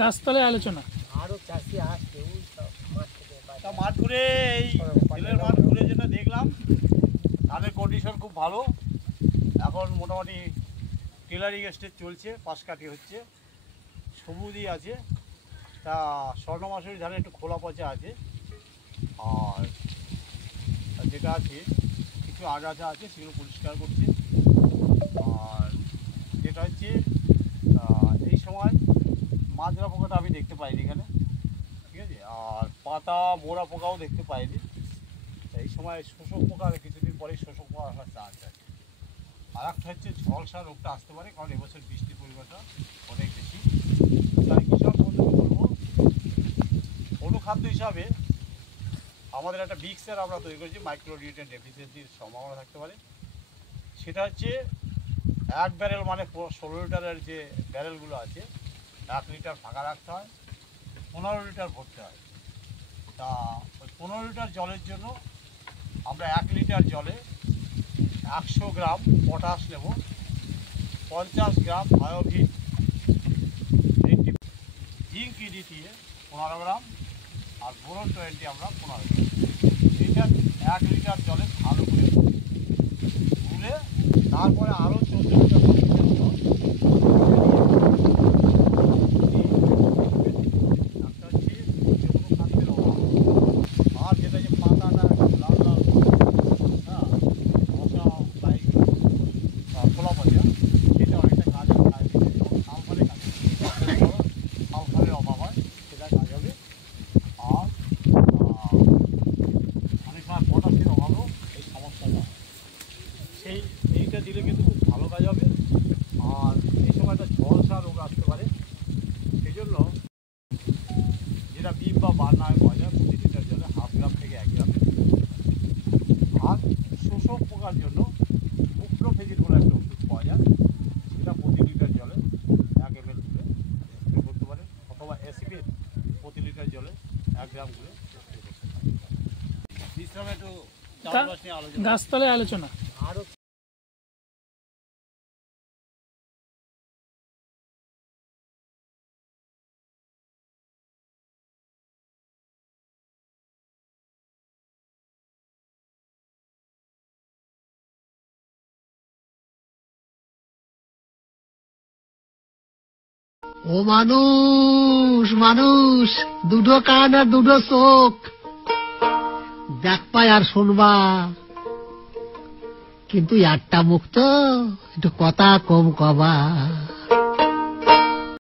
গাছতলায় আলোচনা। আরো চাষি আসছে মাঠ ঘুরে এই তেলের মাঠ ঘুরে যেটা দেখলাম, ধানের কন্ডিশন খুব ভালো। এখন মোটামুটি টেলারিং স্টেজ চলছে, পাশ কাটি হচ্ছে, সবুজই আছে। তা স্বর্ণমাসুরি ধানে একটু খোলা পচা আছে, আর যেটা আছে কিছু আগাছা আছে সেগুলো পরিষ্কার করছে। আর যেটা হচ্ছে এই সময় মাজরা পোকাটা আমি দেখতে পাইনি এখানে, ঠিক আছে। আর পাতা মোড়া পোকাও দেখতে পাইনি। এই সময় শোষক পোকা, কিছুদিন পরে শোষক পোকা আসার চান্স আছে। আর একটা হচ্ছে ঝলসা রোগটা আসতে পারে, কারণ এবছর বৃষ্টির পরিমাণটা অনেক বেশি। তাই কৃষক বন্ধুকে বলবো, অনুখাদ্য হিসাবে আমাদের একটা মিক্সার আমরা তৈরি করেছি, মাইক্রোনিউট্রিয়েন্ট ডেফিসিয়েন্সির সম্ভাবনা থাকতে পারে। সেটা হচ্ছে 1 ব্যারেল মানে 16 লিটারের যে ব্যারেলগুলো আছে, 1 লিটার ফাঁকা রাখতে হয়, 15 লিটার ভরতে হয়। তা ওই 15 লিটার জলের জন্য আমরা 1 লিটার জলে 100 গ্রাম পটাশ নেব, 50 গ্রাম বায়োভিট, জিঙ্ক ইডিটিএ 15 গ্রাম, আর বোরন 20 আমরা 15 গ্রাম। এইটা 1 লিটার জলে ভালো করে গুলে তারপরে আরও 14 লিটার একটা হচ্ছে খাদ্যের অভাব। আর যেটা যে পাতাটা লাল লাল, হ্যাঁ, মশা বাইক খোলা পচা, সেটা অনেকটা কাজ হবে। সালফারের কাজ সালফারের অভাব হয়, সেটা কাজ হবে। আর অনেক সময় পটাশের অভাবও এই সমস্যাটা হয়। এইটা দিলে কিন্তু খুব ভালো কাজ হবে। আর এই সময়টা ঝলসা রোগ আসতে পারে, সেই জন্য যেটা বিপ বা বার্নায় পাওয়া যায় প্রতি লিটার জলে 1/2 গ্রাম থেকে 1 গ্রাম। আর শোষক পোকার জন্য বুপ্রোফেজিন বলে একটা ওষুধ পাওয়া যায়, সেটা প্রতি লিটার জলে 1 ml করে স্প্রে করতে পারেন, অথবা অ্যাসিপেট প্রতি লিটার জলে 1 গ্রাম করে স্প্রে করতে পারেন। বিশ্রামে একটু চাষবাস নিয়ে আলোচনা। গাছতলায় আলোচনা। আরো ও মানুষ মানুষ, দুটো কান আর দুটো চোখ, দেখবা আর শুনবা, কিন্তু একটা মুখ তো একটু কথা কম কবা।